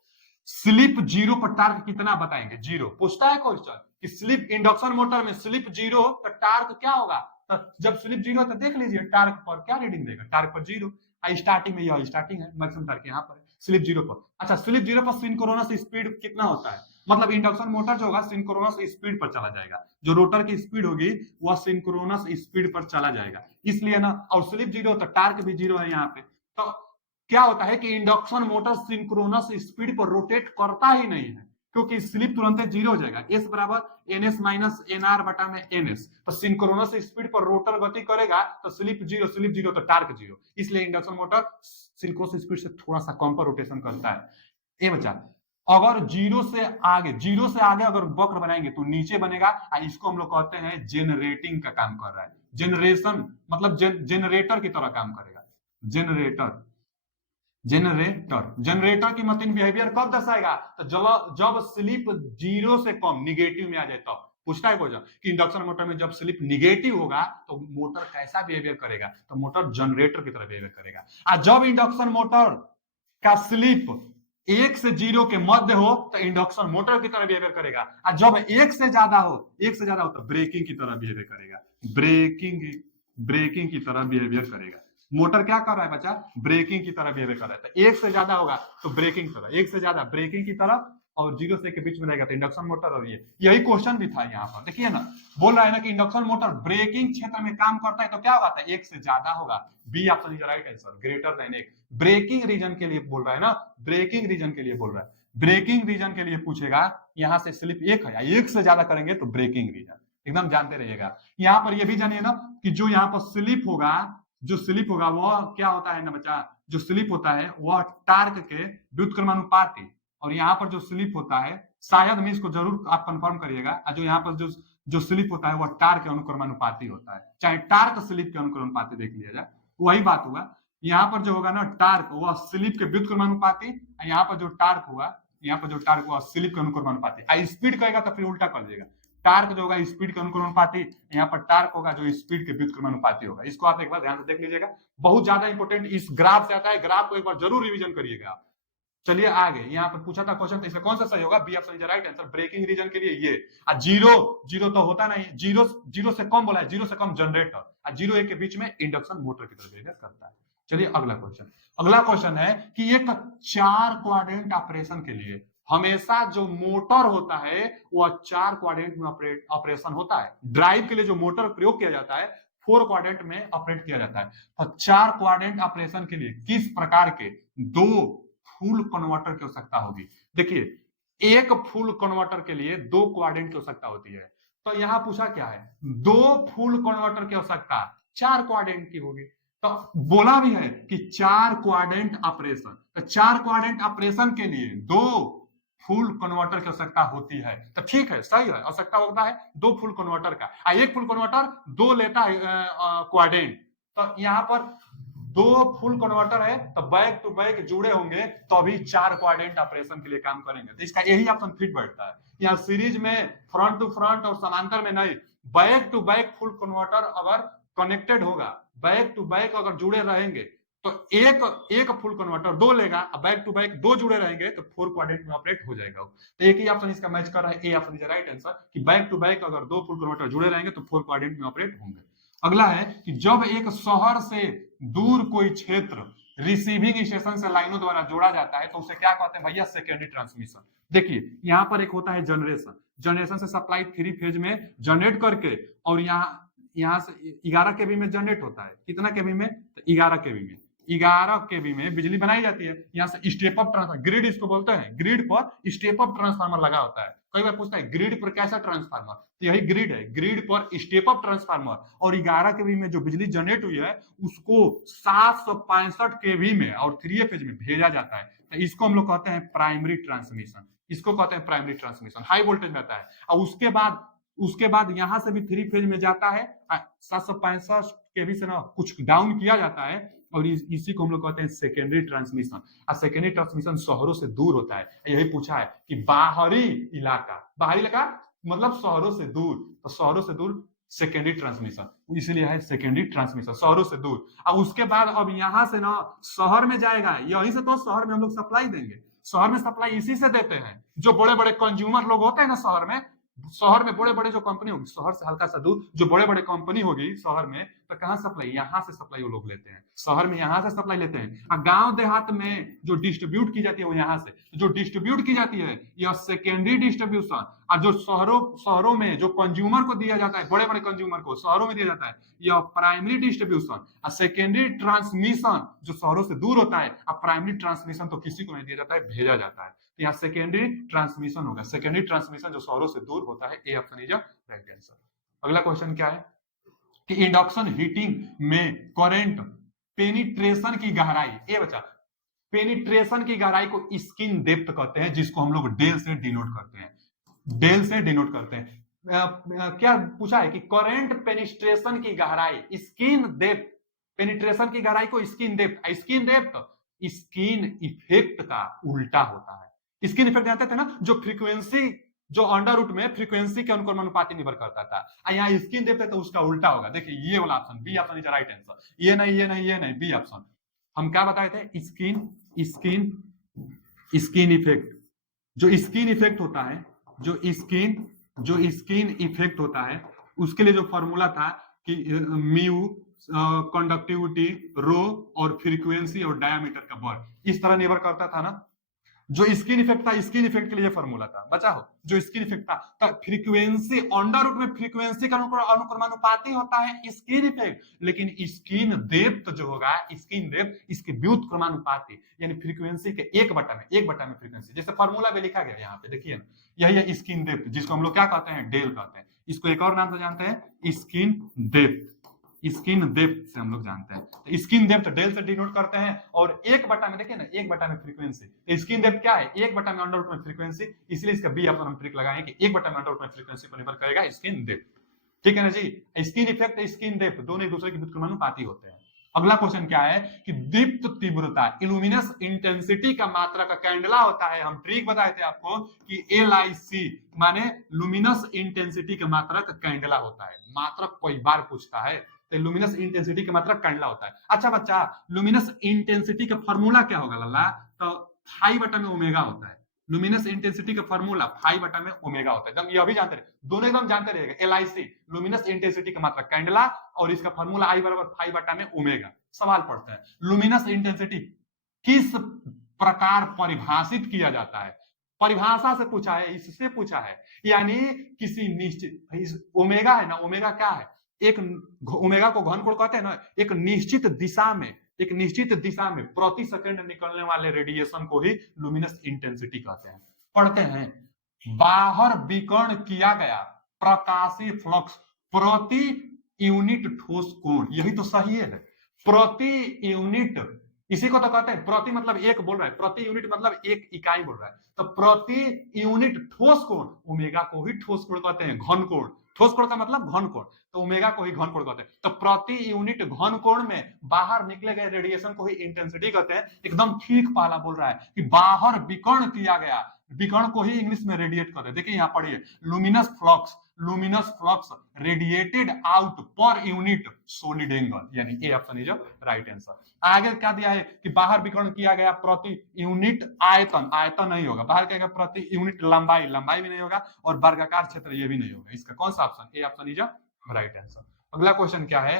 स्लिप 0 पर टार्क कितना बताएंगे? 0 पूछता है क्वेश्चन कि स्लिप इंडक्शन मोटर में स्लिप 0 तो टार्क क्या होगा? तो जब स्लिप 0 तो देख लीजिए टार्क पर क्या रीडिंग देगा, टार्क पर 0। स्टार्टिंग में यह स्टार्टिंग है, मैक्सिमम टार्क यहाँ पर स्लिप 0 पर। अच्छा स्लिप 0 पर सिंक्रोनस स्पीड कितना होता है? मतलब इंडक्शन मोटर जो होगा सिंक्रोनस स्पीड पर चला जाएगा, जो रोटर की स्पीड होगी वह सिंक्रोनस स्पीड पर चला जाएगा, इसलिए ना, और स्लिप 0 तो टार्क भी 0 है यहाँ पे। तो क्या होता है कि इंडक्शन मोटर सिंक्रोनस स्पीड पर रोटेट करता ही नहीं है, क्योंकि स्लिप तुरंत 0 हो जाएगा, एस बराबर एनएस माइनस एनआर बटा में एनएस। तो सिंक्रोनस स्पीड पर रोटर गति करेगा तो स्लिप 0, स्लिप 0 तो टार्क 0, इसलिए इंडक्शन मोटर सिंक्रोनस स्पीड से थोड़ा सा कम पर रोटेशन करता है। ए बच्चा, अगर 0 से आगे अगर वक्र बनाएंगे तो नीचे बनेगा, इसको हम लोग कहते हैं जेनरेटिंग का काम कर रहा है। जनरेशन मतलब जेनरेटर की तरह काम करेगा, जेनरेटर, जनरेटर की मशीन बिहेवियर कब दर्शाएगा? तो जब स्लिप 0 से कम निगेटिव में आ जाए तब। पूछता है क्वेश्चन कि इंडक्शन मोटर में जब स्लिप निगेटिव होगा तो मोटर कैसा बिहेवियर करेगा? तो मोटर जनरेटर की तरह बिहेवियर करेगा। और जब इंडक्शन मोटर का स्लिप 1 से 0 के मध्य हो तो इंडक्शन मोटर की तरह बिहेवियर करेगा, और जब 1 से ज्यादा हो तो ब्रेकिंग की तरह बिहेवियर करेगा, ब्रेकिंग की तरह बिहेवियर करेगा। मोटर क्या कर रहा है बच्चा? ब्रेकिंग की तरह बिहेवियर कर रहा है। तो 1 से ज्यादा होगा तो ब्रेकिंग की तरह, 1 से ज्यादा ब्रेकिंग की तरह, और 0 से 1 के बीच में रहेगा तो इंडक्शन मोटर, और ये यही क्वेश्चन भी था यहाँ पर। देखिए ना, बोल रहा है ना कि इंडक्शन मोटर ब्रेकिंग क्षेत्र में काम करता है तो क्या होगा, 1 से ज्यादा होगा। B option is right answer, greater than 1। Braking region के लिए बोल रहा है ना, ब्रेकिंग रीजन के लिए बोल रहा है। ब्रेकिंग रीजन के लिए पूछेगा, यहाँ से स्लिप 1 है या 1 से ज्यादा करेंगे तो ब्रेकिंग रीजन, एकदम जानते रहिएगा। यहाँ पर ये भी जानिए ना कि जो यहाँ पर स्लिप होगा, जो स्लिप होगा वह क्या होता है ना बच्चा, जो स्लिप होता है वह टार्क के व्युत्क्रमानुपाती, और यहाँ पर जो स्लिप होता है, शायद में इसको जरूर आप कंफर्म करिएगा, जो यहाँ पर जो स्लिप होता है वह टार्क के अनुक्रमानुपाती होता है, चाहे टार्क स्लिप के अनुक्रमानुपाती देख लिया जाए, वही बात हुआ। यहाँ पर जो होगा ना टार्क, वह स्लिप के व्युत्क्रमानुपाती, यहाँ पर जो टार्क हुआ, यहाँ पर जो टार्क हुआ स्लिप के अनुक्रमानुपाती। स्पीड कहेगा तो फिर उल्टा कर देगा, टार्क जो होगा स्पीड के अनुक्रमानुपाती, यहाँ पर टार्क होगा जो स्पीड के व्युत्क्रमानुपाती होगा। इसको आप एक बार ध्यान से देख लीजिएगा, बहुत ज्यादा इंपॉर्टेंट इस ग्राफ से आता है, ग्राफ को एक बार जरूर रिवीजन करिएगा। चलिए आगे, यहाँ पर पूछा था क्वेश्चन, तो इसमें कौन सा सही होगा, B option is right answer. Braking region के लिए ये, जीरो जीरो तो होता नहीं, जीरो से कम बोला है, जीरो से कम जनरेटर, और 0 1 के बीच में इंडक्शन मोटर की तरह बिहेव करता है। चलिए अगला क्वेश्चन, अगला क्वेश्चन है कि एक 4 क्वाड्रेंट ऑपरेशन के लिए हमेशा जो मोटर होता है वह 4 क्वाड्रेंट में ऑपरेशन होता है। ड्राइव के लिए जो मोटर प्रयोग किया जाता है 4 क्वाड्रेंट में ऑपरेट किया जाता है। तो 4 क्वाड्रेंट ऑपरेशन के लिए किस प्रकार के 2 फुल कन्वर्टर की आवश्यकता होगी। देखिए, एक फुल कन्वर्टर के लिए 2 क्वाड्रेंट की आवश्यकता होती है। तो यहां पूछा क्या है, 2 फुल कन्वर्टर की आवश्यकता 4 क्वाड्रेंट की होगी। तो बोला भी है कि 4 क्वाड्रेंट ऑपरेशन, तो 4 क्वाड्रेंट ऑपरेशन के लिए 2 फुल कन्वर्टर की आवश्यकता होती है। तो ठीक है, सही है, आवश्यकता होता है 2 फुल कन्वर्टर का। एक फुल कन्वर्टर 2 लेता है क्वाड्रेंट, तो यहाँ पर 2 फुल कन्वर्टर है तो बैक टू बैक जुड़े होंगे तो भी 4 क्वाड्रेंट ऑपरेशन के लिए काम करेंगे। तो इसका यही ऑप्शन फिट बैठता है। यहाँ सीरीज में फ्रंट टू फ्रंट और समांतर में नहीं, back to back full converter अगर कनेक्टेड होगा, बैक टू बैक अगर जुड़े रहेंगे तो एक फुल कन्वर्टर 2 लेगा, बैक टू बैक 2 जुड़े रहेंगे तो 4 क्वाड्रेंट में ऑपरेट हो जाएगा। तो एक ही ऑप्शन इसका मैच कर रहा है, ए ऑप्शन इज राइट आंसर, कि बैक टू बैक अगर 2 फुल कन्वर्टर जुड़े रहेंगे तो 4 क्वाड्रेंट में ऑपरेट होंगे। अगला है कि जब एक शहर से दूर कोई क्षेत्र रिसीविंग स्टेशन से लाइनों द्वारा जोड़ा जाता है तो उसे क्या कहते हैं भैया, सेकेंडरी ट्रांसमिशन। देखिए यहाँ पर एक होता है जनरेशन, जनरेशन से सप्लाई 3 फेज में जनरेट करके, और यहाँ से 11 केवी में जनरेट होता है। कितना केवी में, तो 11 केवी में, 11 केवी में बिजली बनाई जाती है। यहाँ से स्टेप अप ट्रांसफार्मर, ग्रिड इसको बोलते हैं, ग्रिड पर स्टेप अप ट्रांसफार्मर लगा होता है। कई बार पूछता है ग्रिड पर कैसा ट्रांसफार्मर, तो यही ग्रिड है, ग्रिड पर स्टेप अप ट्रांसफार्मर, और 11 केवी में जो बिजली जनरेट हुई है उसको 765 केवी में और 3 फेज में भेजा जाता है। तो इसको हम लोग कहते हैं प्राइमरी ट्रांसमिशन, इसको कहते हैं प्राइमरी ट्रांसमिशन, हाई वोल्टेज में आता है। और उसके बाद यहां से भी 3 फेज में जाता है, 765 केवी से ना कुछ डाउन किया जाता है, और इसी को हम लोग कहते हैं सेकेंडरी ट्रांसमिशन। और सेकेंडरी ट्रांसमिशन शहरों से दूर होता है। यही पूछा है कि बाहरी इलाका मतलब शहरों से दूर, तो शहरों से दूर सेकेंडरी ट्रांसमिशन, इसलिए है सेकेंडरी ट्रांसमिशन, शहरों से दूर। और उसके बाद अब यहां से ना शहर में जाएगा, यहीं से तो शहर में हम लोग सप्लाई देंगे। शहर में सप्लाई इसी से देते हैं, जो बड़े बड़े कंज्यूमर लोग होते हैं ना शहर में बड़े बड़े जो कंपनी होगी, शहर से हल्का सा दूर जो बड़े बड़े कंपनी होगी शहर में, तो कहां सप्लाई, यहाँ से सप्लाई वो लोग लेते हैं, शहर में यहाँ से सप्लाई लेते हैं। और गांव देहात में जो डिस्ट्रीब्यूट की जाती है वो यहाँ से, जो डिस्ट्रीब्यूट की जाती है यह सेकेंडरी डिस्ट्रीब्यूशन। और जो शहरों में जो कंज्यूमर को दिया जाता है, बड़े बड़े कंज्यूमर को शहरों में दिया जाता है, यह प्राइमरी डिस्ट्रीब्यूशन। और सेकेंडरी ट्रांसमिशन जो शहरों से दूर होता है, और प्राइमरी ट्रांसमिशन तो किसी को नहीं दिया जाता है, भेजा जाता है। तो यहाँ सेकेंडरी ट्रांसमिशन होगा, सेकेंडरी ट्रांसमिशन जो शहरों से दूर होता है, ए ऑप्शन इज राइट आंसर। अगला क्वेश्चन क्या है कि इंडक्शन हीटिंग में करंट पेनिट्रेशन की गहराई, ए बच्चा, पेनिट्रेशन की गहराई को स्किन डेप्थ कहते हैं, जिसको हम लोग डेल से डिनोट करते हैं, डेल से डिनोट करते हैं। क्या पूछा है कि करंट पेनिट्रेशन की गहराई, स्किन डेप्थ, पेनिट्रेशन की गहराई को skin depth, skin depth skin effect का उल्टा होता है। स्किन इफेक्ट जानते थे ना, जो फ्रीक्वेंसी, जो अंडर रूट में फ्रीक्वेंसी के अनुक्रमानुपाती निर्भर करता था, यहाँ स्किन डेप्थ है तो उसका उल्टा होगा। देखिए ये वाला option, B option is right answer, ये नहीं, बी ऑप्शन। हम क्या बताए थे, स्किन इफेक्ट, जो स्किन इफेक्ट होता है, जो स्किन इफेक्ट होता है, उसके लिए जो फॉर्मूला था कि म्यू कंडक्टिविटी रो और फ्रीक्वेंसी और डायमीटर का वर्ग, इस तरह निर्भर करता था ना। जो स्किन इफेक्ट था, स्किन इफेक्ट के लिए फॉर्मूला था, बचा हो, जो स्किन इफेक्ट था, तो फ्रीक्वेंसी अंडर रूट में फ्रीक्वेंसी का अनुक्रमानुपाती होता है स्किन इफेक्ट, लेकिन स्किन डेप्थ जो होगा, स्किन डेप्थ इसके व्युत्क्रमानुपाती, यानी फ्रीक्वेंसी के एक बटा में फ्रीक्वेंसी, जैसे फॉर्मूला में लिखा गया यहाँ पे देखिए ना, यही है स्किन डेप्थ, जिसको हम लोग क्या कहते हैं, डेल कहते हैं, इसको एक और नाम से जानते हैं स्किन डेप्थ, स्किन डेप्थ से हम लोग जानते हैं, तो स्किन डेप्थ डेल से डिनोट करते हैं, और एक बटा में देखिए ना, एक बटा में फ्रीक्वेंसी, तो स्किन डेप्थ क्या है, एक बटा में अंडर रूट में फ्रीक्वेंसी, इसलिए इसका बी अपन हम ट्रिक लगाएं कि एक बटा में अंडर रूट में फ्रीक्वेंसी पर निर्भर करेगा स्किन डेप्थ, ठीक है ना जी। स्किन इफेक्ट, स्किन डेप्थ दोनों एक दूसरे के व्युत्क्रमानुपाती होते हैं। अगला क्वेश्चन क्या है कि दीप्त तीव्रता, इल्यूमिनस इंटेंसिटी का मात्रा का कैंडला होता है, हम ट्रिक बताए थे आपको कि LIC माने लुमिनस इंटेंसिटी का मात्रा का कैंडला होता है, मात्रक कई बार पूछता है, तो लुमिनस इंटेंसिटी का मात्रा कैंडला होता है। अच्छा बच्चा, लुमिनस इंटेंसिटी का फॉर्मूला क्या होगा लल्ला, तो फाई बटा में ओमेगा होता है, लुमिनस इंटेंसिटी का फॉर्मूला फाई बटा में ओमेगा होता है, एकदम ये अभी जानते रहे, दोनों एकदम जानते रहेगा, LIC लुमिनस इंटेंसिटी का मात्रा कैंडला, और इसका फॉर्मूला आई बराबर फाई बटा में ओमेगा। सवाल पढ़ते हैं, लुमिनस इंटेंसिटी किस प्रकार परिभाषित किया जाता है, परिभाषा से पूछा है, इससे पूछा है, यानी किसी निश्चित, ओमेगा है ना, ओमेगा क्या है, एक ओमेगा को घन कोण कहते हैं ना, एक निश्चित दिशा में प्रति सेकंड निकलने वाले रेडिएशन को ही लुमिनस इंटेंसिटी कहते हैं। पढ़ते हैं, बाहर विकर्ण किया गया प्रकाशीय फ्लक्स प्रति यूनिट ठोस कोण, यही तो सही है, प्रति यूनिट, इसी को तो कहते हैं, प्रति मतलब एक बोल रहा है, प्रति यूनिट मतलब एक इकाई बोल रहा है, तो प्रति यूनिट ठोस कोण, ओमेगा को ही ठोस कोण कहते हैं, घन कोण, ठोस कोण का मतलब घन कोण, तो ओमेगा को ही घन कोण कहते हैं, तो प्रति यूनिट घन कोण में बाहर निकले गए रेडिएशन को ही इंटेंसिटी कहते हैं। एकदम ठीक पहला बोल रहा है कि बाहर विकर्ण किया गया, विकर्ण को ही इंग्लिश में रेडिएट कहते हैं। देखिए यहाँ पढ़िए, luminous flux radiated out per unit solid angle, यानी A option is right answer. आगे क्या दिया है कि बाहर विकर्ण किया गया प्रति यूनिट आयतन, आयतन नहीं होगा, बाहर क्या प्रति यूनिट लंबाई, लंबाई भी नहीं होगा, और वर्गाकार क्षेत्र ये भी नहीं होगा, इसका कौन सा option, A option is right answer. अगला क्वेश्चन क्या है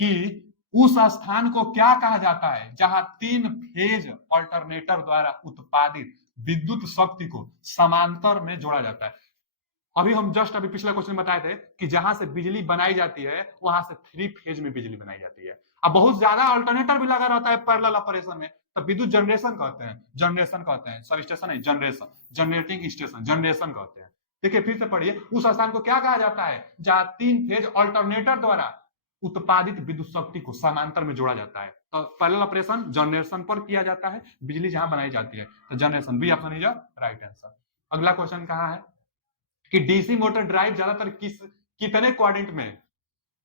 कि उस स्थान को क्या कहा जाता है जहां 3 फेज अल्टरनेटर द्वारा उत्पादित विद्युत शक्ति को समांतर में जोड़ा जाता है। अभी हम जस्ट अभी पिछला क्वेश्चन बताए थे कि जहां से बिजली बनाई जाती है वहां से 3 फेज में बिजली बनाई जाती है। अब बहुत ज्यादा अल्टरनेटर भी लगा रहता है पैरेलल ऑपरेशन में, तो विद्युत जनरेशन कहते हैं, सब स्टेशन है जनरेशन, जनरेटिंग स्टेशन, जनरेशन कहते हैं। देखिए फिर से पढ़िए, उस स्थान को क्या कहा जाता है जहां 3 फेज अल्टरनेटर द्वारा उत्पादित विद्युत शक्ति को समांतर में जोड़ा जाता है। तो पैरेलल ऑपरेशन जनरेशन पर किया जाता है, बिजली जहां बनाई जाती है, तो generation, B option is right answer. अगला क्वेश्चन कहां है कि डीसी मोटर ड्राइव ज्यादातर कितने क्वाड्रेंट में,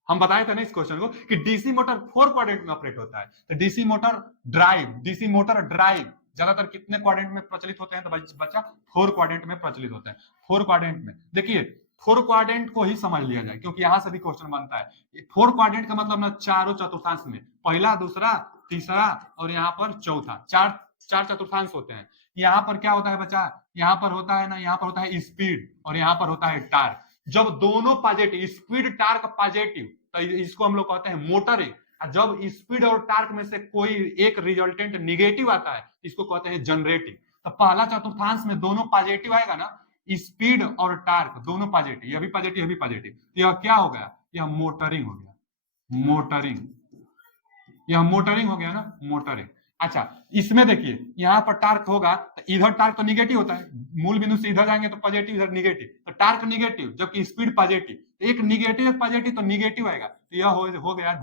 हम बताए थे ना इस क्वेश्चन को कि डीसी मोटर 4 क्वाड्रेंट में ऑपरेट होता है, तो डीसी मोटर ड्राइव ज्यादातर कितने क्वाड्रेंट में प्रचलित होते हैं, तो बच्चा 4 क्वाड्रेंट में प्रचलित होते हैं। 4 क्वाड्रेंट में, देखिए 4 क्वाड्रेंट को ही समझ लिया जाए क्योंकि यहां से भी क्वेश्चन बनता है। 4 क्वाड्रेंट का मतलब ना चारों चतुर्थांश में, पहला, दूसरा, तीसरा और यहाँ पर चौथा, चार चतुर्थांश होते हैं। यहाँ पर क्या होता है बच्चा, यहाँ पर होता है ना, यहाँ पर होता है स्पीड और यहाँ पर होता है टार्क। जब दोनों पॉजिटिव, स्पीड टार्क पॉजिटिव, तो इसको हम लोग कहते हैं मोटरिंग। जब स्पीड और टार्क में से कोई एक रिजल्टेंट निगेटिव आता है, इसको कहते हैं जनरेटिंग। तो पहला चतुर्थांश में दोनों पॉजिटिव आएगा ना, स्पीड और टार्क दोनों पॉजिटिव, यह भी पॉजिटिव, यह भी पॉजिटिव, तो यह क्या हो गया, यह मोटरिंग हो गया, यह मोटरिंग हो गया ना, मोटरिंग। अच्छा इसमें देखिए यहाँ पर टार्क होगा तो इधर टार्क तो निगेटिव होता है, मूल बिंदु से इधर जाएंगे तो पॉजिटिव, इधर निगेटिव, तो टार्क निगेटिव जबकि स्पीड पॉजिटिव, एक निगेटिव एक पॉजिटिव, तो निगेटिव आएगा, तो यह हो गया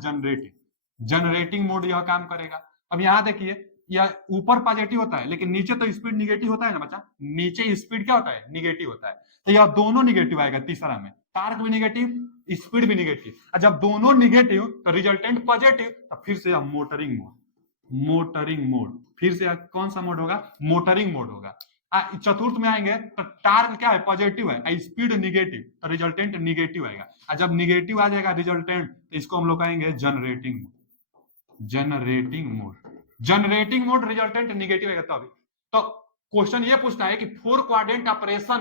जनरेटिंग मोड, यह काम करेगा। अब यहाँ देखिए यह ऊपर पॉजिटिव होता है लेकिन नीचे तो स्पीड निगेटिव होता है ना बच्चा, नीचे स्पीड क्या होता है, निगेटिव होता है, तो यह दोनों निगेटिव आएगा तीसरा में, टार्क भी निगेटिव, स्पीड भी निगेटिव। जब दोनों निगेटिव तो रिजल्टेंट पॉजिटिव, तो फिर से मोटरिंग मोड, फिर से कौन सा मोड होगा, मोटरिंग मोड होगा। चतुर्थ में आएंगे तो टार्क क्या है, पॉजिटिव है, स्पीड निगेटिव, तो रिजल्टेंट निगेटिव आएगा। जब निगेटिव आ जाएगा रिजल्टेंट, तो इसको हम लोग कहेंगे जनरेटिंग मोड, रिजल्टेंट निगेटिव आएगा तभी। तो क्वेश्चन ये पूछता है कि 4 क्वाड्रेंट ऑपरेशन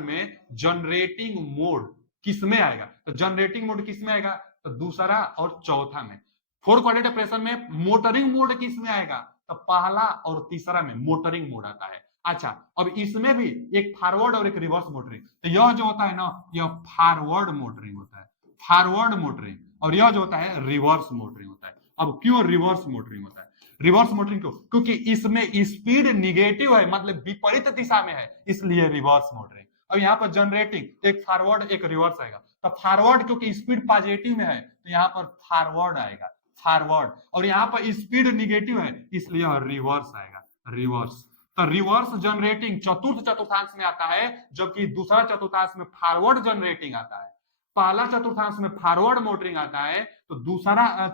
में जनरेटिंग मोड किसमें आएगा, तो जनरेटिंग मोड किसमें आएगा, तो दूसरा और चौथा में। फोर क्वाड्रेंट ऑपरेशन में मोटरिंग मोड किस में आएगा? तो पहला और तीसरा में मोटरिंग मोड आता है। अच्छा, अब इसमें भी एक फॉरवर्ड और एक रिवर्स मोटरिंग, तो यह जो होता है ना, यह फॉरवर्ड मोटरिंग होता है, फॉरवर्ड मोटरिंग, और यह जो होता है रिवर्स मोटरिंग होता है। अब क्यों रिवर्स मोटरिंग होता है? रिवर्स मोटरिंग क्यों? क्योंकि इसमें स्पीड निगेटिव है, मतलब विपरीत दिशा में है, इसलिए रिवर्स मोटरिंग। अब यहाँ पर जनरेटिंग एक फॉरवर्ड एक रिवर्स आएगा, तो फॉरवर्ड क्योंकि स्पीड पॉजिटिव में है तो यहाँ पर फॉरवर्ड आएगा, फॉरवर्ड, और यहाँ पर स्पीड निगेटिव है इसलिए रिवर्स आएगा, रिवर्स। तो रिवर्स जनरेटिंग चतुर्थ चतुर्थांश में आता है, जबकि दूसरा चतुर्थांश में फॉरवर्ड जनरेटिंग आता है। पहला चतुर्थांश में फॉरवर्ड मोटरिंग आता है, तो दूसरा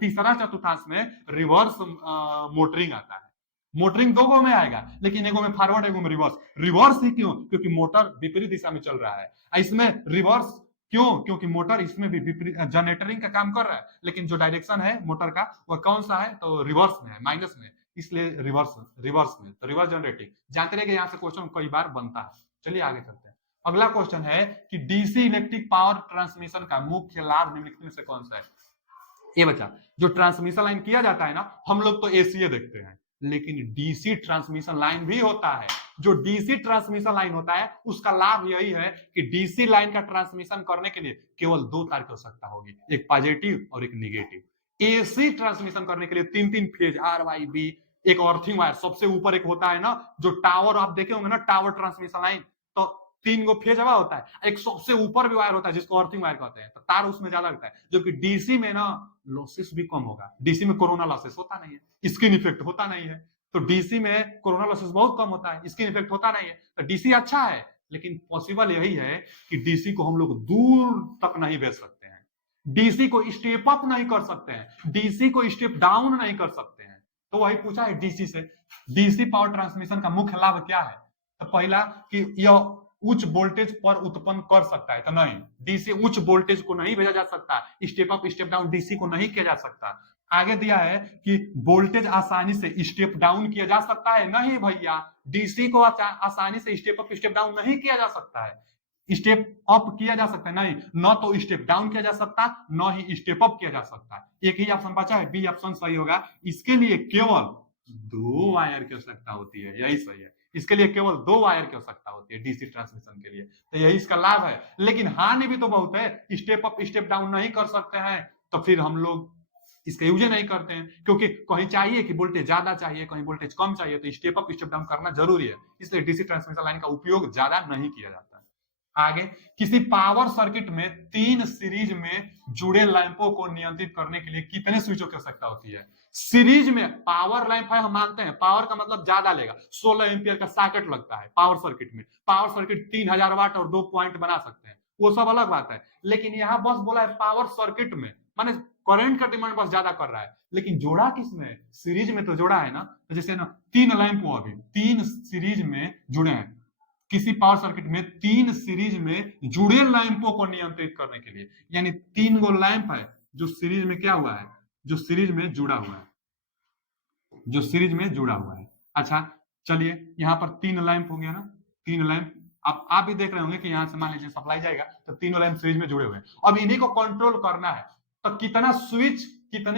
तीसरा चतुर्थांश में रिवर्स मोटरिंग आता है। मोटरिंग दो गो में आएगा, लेकिन एगो में फॉरवर्ड एगो में रिवर्स। रिवर्स ही क्यों? क्योंकि मोटर विपरीत दिशा में चल रहा है। इसमें रिवर्स क्यों? क्योंकि मोटर इसमें भी विपरीत जनरेटरिंग का काम कर रहा है, लेकिन जो डायरेक्शन है मोटर का वह कौन सा है? तो रिवर्स में है, माइनस में, इसलिए रिवर्स रिवर्स में। तो रिवर्स जनरेटिंग जानते रहे कि यहाँ से क्वेश्चन कई बार बनता है। चलिए आगे चलते हैं। अगला क्वेश्चन है कि डीसी इलेक्ट्रिक पावर ट्रांसमिशन का मुख्य लाभ निम्नलिखित में से कौन सा है? ये बच्चा, जो ट्रांसमिशन लाइन किया जाता है ना, हम लोग तो एसीए देखते हैं, लेकिन डीसी ट्रांसमिशन लाइन भी होता है। जो डीसी ट्रांसमिशन लाइन होता है उसका लाभ यही है कि डीसी लाइन का ट्रांसमिशन करने के लिए केवल दो तार की आवश्यकता होगी, एक पॉजिटिव और एक निगेटिव। एसी ट्रांसमिशन करने के लिए तीन तीन फेज आर वाई बी, एक अर्थिंग वायर सबसे ऊपर एक होता है ना, जो टावर आप देखे होंगे ना, टावर ट्रांसमिशन लाइन, तो तीन गो फेज हवा होता है, एक सबसे ऊपर भी वायर होता है जिसको अर्थिंग वायर कहते हैं, तो तार उसमें ज्यादा लगता है। जबकि डीसी में ना लॉसेस भी कम होगा, डीसी में कोरोना लॉसेस होता नहीं है, स्किन इफेक्ट होता नहीं है, तो डीसी में कोरोना लॉसेस बहुत कम होता है, स्किन इफेक्ट होता नहीं है, तो डीसी अच्छा है। लेकिन पॉसिबल यही है कि डीसी को हम लोग दूर तक नहीं भेज सकते हैं, डीसी को स्टेप अप नहीं कर सकते हैं, डीसी को स्टेप डाउन नहीं कर सकते हैं। तो वही पूछा है डीसी से, डीसी पावर ट्रांसमिशन का मुख्य लाभ क्या है? तो पहला कि यह उच्च वोल्टेज पर उत्पन्न कर सकता है, तो नहीं, डीसी उच्च वोल्टेज को नहीं भेजा जा सकता, step up step down DC को नहीं किया जा सकता। आगे दिया है कि वोल्टेज आसानी से स्टेप डाउन किया जा सकता है, नहीं भैया, डीसी को आसानी से स्टेप अप स्टेप डाउन नहीं किया जा सकता है। स्टेप अप किया जा सकता है नहीं, न तो स्टेप डाउन किया जा सकता, न ही स्टेप अप किया जा सकता। एक ही ऑप्शन बचा है, बी ऑप्शन सही होगा। इसके लिए केवल दो वायर की आवश्यकता होती है, यही सही है। इसके लिए केवल दो वायर की आवश्यकता होती है डीसी ट्रांसमिशन के लिए, तो यही इसका लाभ है। लेकिन हानि भी तो बहुत है, स्टेप अप स्टेप डाउन नहीं कर सकते हैं, तो फिर हम लोग इसका यूज नहीं करते हैं, क्योंकि कहीं चाहिए कि वोल्टेज ज्यादा चाहिए, कहीं वोल्टेज कम चाहिए, तो स्टेप अप स्टेप डाउन करना जरूरी है, इसलिए डीसी ट्रांसमिशन लाइन का उपयोग ज्यादा नहीं किया जाता है। आगे, किसी पावर सर्किट में तीन सीरीज में जुड़े लैंपों को नियंत्रित करने के लिए कितने स्विचों की आवश्यकता होती है? सीरीज में पावर लैंप है, हम मानते हैं पावर का मतलब ज्यादा लेगा, 16 एम्पियर का सॉकेट लगता है पावर सर्किट में, पावर सर्किट 3000 वाट और 2 पॉइंट बना सकते हैं, वो सब अलग बात है। लेकिन यहाँ बस बोला है पावर सर्किट में, माने करंट का डिमांड बस ज्यादा कर रहा है, लेकिन जोड़ा किसमें? सीरीज में तो जोड़ा है ना। तो जैसे ना तीन लैंप हो, अभी तीन सीरीज में जुड़े हैं, किसी पावर सर्किट में तीन सीरीज में जुड़े लैंपों को नियंत्रित करने के लिए, यानी तीन गो लैंप है जो सीरीज में क्या हुआ है, जो सीरीज में जुड़ा हुआ है, जो सीरीज में जुड़ा हुआ है। अच्छा, चलिए यहाँ पर तीन लैंप हो गया ना, तीन लैंप, आप भी देख रहे होंगे कि यहाँ से मान लीजिए सप्लाई जाएगा तो तीनों लैंप सीरीज में जुड़े हुए हैं। अब इन्हीं को कंट्रोल करना है, तो कितने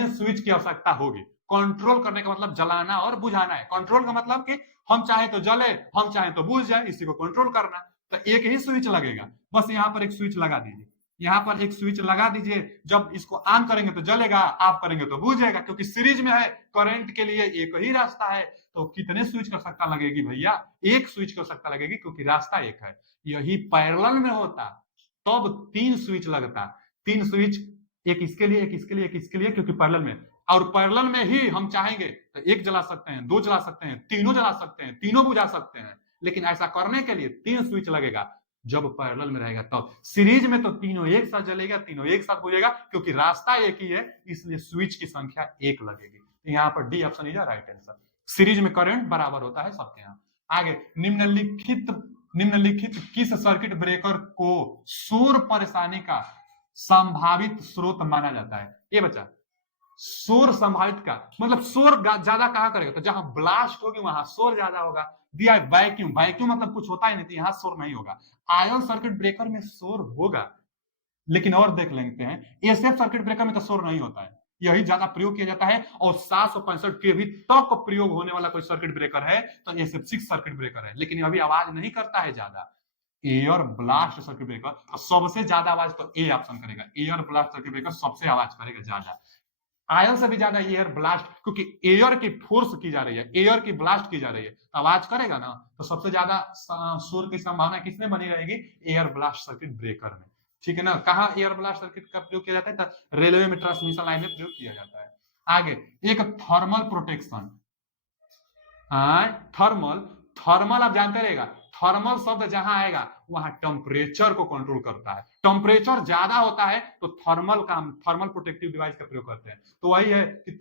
स्विच की आवश्यकता होगी? कंट्रोल करने का मतलब जलाना और बुझाना है, कंट्रोल का मतलब कि हम चाहे तो जले, हम चाहे तो बुझ जाए, इसी को कंट्रोल करना। तो एक ही स्विच लगेगा, बस यहाँ पर एक स्विच लगा दीजिए, यहाँ पर एक स्विच लगा दीजिए, जब इसको ऑन करेंगे तो जलेगा, ऑफ करेंगे तो बुझेगा, क्योंकि सीरीज में है, करंट के लिए एक ही रास्ता है। तो कितने स्विच की आवश्यकता लगेगी भैया? एक स्विच की आवश्यकता लगेगी, क्योंकि रास्ता एक है। यही पैरेलल में होता तब तीन स्विच लगता, तीन स्विच, एक इसके लिए, एक इसके लिए, एक इसके लिए, क्योंकि पैरेलल में, और पैरेलल में ही हम चाहेंगे तो एक जला सकते हैं, दो जला सकते हैं, तीनों जला सकते हैं, तीनों बुझा सकते हैं। लेकिन ऐसा करने के लिए तीन स्विच लगेगा, जब पैरेलल में रहेगा तब। सीरीज में तो तीनों एक साथ जलेगा, तीनों एक साथ बुझेगा, क्योंकि रास्ता एक ही है, इसलिए स्विच की संख्या एक लगेगी। यहाँ पर D option is right answer. Series में करंट बराबर होता है सबके यहाँ। आगे, निम्नलिखित किस सर्किट ब्रेकर को शोर परेशानी का संभावित स्रोत माना जाता है? ये बच्चा, शोर संभावित का मतलब शोर ज्यादा कहां करेगा? तो जहां ब्लास्ट होगी वहां शोर ज्यादा होगा। दिया वैक्यूम, वैक्यूम मतलब कुछ होता ही नहीं, तो यहां शोर नहीं होगा। आयन सर्किट ब्रेकर में शोर होगा, लेकिन और देख लेते हैं, एसएफ सर्किट ब्रेकर में तो शोर नहीं होता है। यही ज्यादा प्रयोग किया जाता है। और 765 के भी तक प्रयोग होने वाला कोई सर्किट ब्रेकर है तो ये सब 6 सर्किट ब्रेकर है, लेकिन अभी आवाज नहीं करता है ज्यादा। एयर ब्लास्ट सर्किट ब्रेकर तो सबसे ज्यादा आवाज तो ए ऑप्शन करेगा, एयर ब्लास्ट सर्किट ब्रेकर सबसे आवाज करेगा ज्यादा, आयन से भी ज्यादा एयर ब्लास्ट, क्योंकि एयर की फोर्स की जा रही है, एयर की ब्लास्ट की जा रही है, तो आवाज करेगा ना, तो सबसे ज्यादा शोर की संभावना किसमें बनी रहेगी, एयर ब्लास्ट सर्किट ब्रेकर में। ठीक है ना। कहा एयर ब्लास्ट सर्किट का प्रयोग किया जाता है, तो रेलवे में ट्रांसमिशन लाइन में प्रयोग किया जाता है। आगे एक थर्मल प्रोटेक्शन, थर्मल, थर्मल आप जानते रहेगा, थर्मल शब्द जहां आएगा वहां टेम्परेचर को कंट्रोल करता है, टेम्परेचर ज्यादा होता है तो थर्मल का, थर्मल प्रोटेक्टिव डिवाइस का प्रयोग करते हैं। तो वही है कि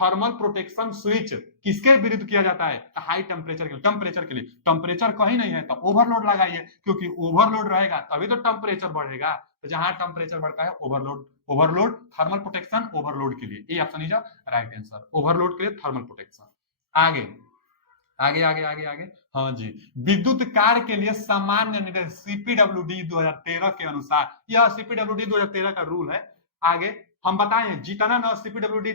थर्मल प्रोटेक्शन स्विच किसके विरुद्ध किया जाता है, हाई टेम्परेचर के लिए, टेम्परेचर के लिए, टेम्परेचर कहीं नहीं है तो ओवरलोड लगाइए, क्योंकि ओवरलोड रहेगा तभी तो टेम्परेचर बढ़ेगा, तो जहां टेम्परेचर बढ़ता है overload, overload thermal protection overload के लिए, ये option is right answer, overload के लिए थर्मल प्रोटेक्शन। आगे आगे आगे आगे आगे, हाँ जी, विद्युत कार्य के लिए सामान्य निर्देश सीपीडब्ल्यूडी 2013 के अनुसार, यह सीपीडब्ल्यूडी 2013 का रूल है। आगे हम बताएं जितना ना सीपीडब्ल्यूडी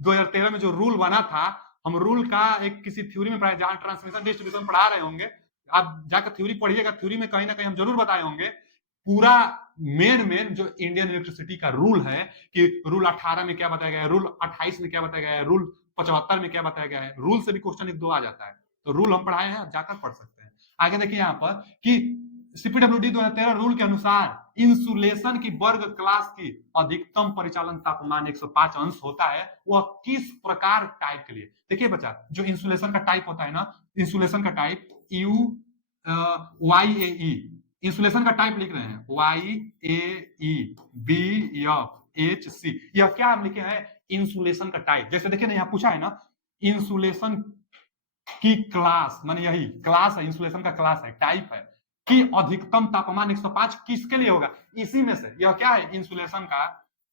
2013 में जो रूल बना था, हम रूल का एक किसी थ्योरी में पढ़ाए, जहां ट्रांसमिशन डिस्ट्रीब्यूशन पढ़ा रहे होंगे, आप जाकर थ्योरी पढ़िएगा, थ्योरी में कहीं ना कहीं हम जरूर बताए होंगे। पूरा मेन जो इंडियन इलेक्ट्रिसिटी का रूल है, कि रूल 18 में क्या बताया गया है, रूल 28 में क्या बताया गया है, रूल 75 में क्या बताया गया है, रूल से भी क्वेश्चन एक दो आ जाता है, तो रूल हम पढ़ाए हैं, जाकर पढ़ सकते हैं। आगे देखिए यहाँ पर कि सीपीडब्ल्यूडी 2013 रूल के अनुसार इंसुलेशन की वर्ग क्लास की अधिकतम परिचालन तापमान 105 अंश होता है, वह किस प्रकार टाइप के लिए। देखिए बच्चा, जो इंसुलेशन का टाइप होता है ना, इंसुलेशन का type U Y A E, insulation का टाइप लिख रहे हैं Y A E B F H C, यह क्या हम लिखे हैं, इंसुलेशन का टाइप। जैसे देखिए ना यहाँ पूछा है ना, इंसुलेशन की क्लास, मान यही क्लास है, इंसुलेशन का क्लास है, टाइप है, कि अधिकतम तापमान 105 किसके लिए होगा, इसी में से यह क्या है, इंसुलेशन का,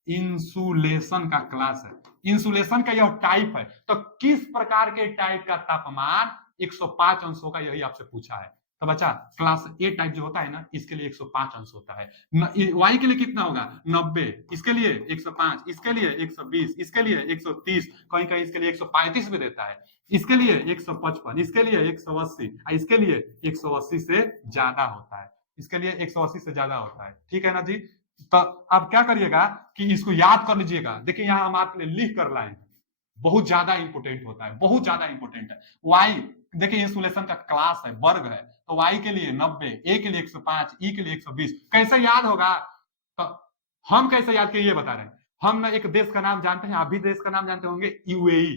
इंसुलेशन का क्लास है, इंसुलेशन का यह टाइप है, तो किस प्रकार के टाइप का तापमान 105 अंश होगा, यही आपसे पूछा है। तो बच्चा क्लास ए टाइप जो होता है ना, इसके लिए 105 अंश होता है। वाई के लिए कितना होगा 90, इसके लिए 105, इसके लिए 120, इसके लिए 130, कहीं कहीं इसके लिए 135 भी देता है, इसके लिए 155, इसके लिए 180, इसके लिए 180 से ज्यादा होता है, इसके लिए 180 से ज्यादा होता है। ठीक है ना जी। तो अब क्या करिएगा कि इसको याद कर लीजिएगा। देखिए यहाँ हम आपके लिए लिख कर लाए हैं, बहुत ज्यादा इंपोर्टेंट होता है, बहुत ज्यादा इंपोर्टेंट है। वाई देखिए इंसुलेशन का क्लास है, वर्ग है, तो वाई के लिए 90, ए के लिए 105, ई के लिए 120, कैसे याद होगा, तो हम कैसे याद किए ये बता रहे हैं। हम ना एक देश का नाम जानते हैं, आप भी देश का नाम जानते होंगे, यूएई,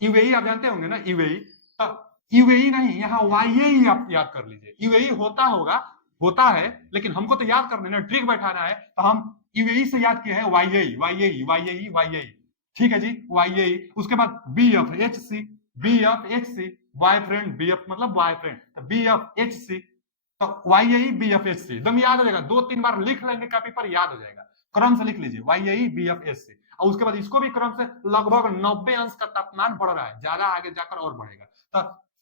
यूएई आप जानते होंगे ना, यूएई, तो यूएई नहीं, यहाँ वाईएई आप याद कर लीजिए, यूएई होता होगा, होता है, लेकिन हमको तो याद करना है, ट्रिक बैठाना है, तो हम यूएई से याद किए हैं वाईएई वाईएई वाईएई वाईएई। ठीक है जी, वाईएई, उसके बाद B F H C, B F H C, boyfriend, B F मतलब बॉयफ्रेंड, तो बी एफ एच सी, तो YAE B F H C, एकदम याद हो जाएगा, 2-3 बार लिख लेंगे कापी पर, याद हो जाएगा, क्रम से लिख लीजिए वाईएई बी एफ एच सी, और उसके बाद इसको भी क्रम से, लगभग 90 अंश का तापमान बढ़ रहा है, ज्यादा आगे जाकर और बढ़ेगा, तो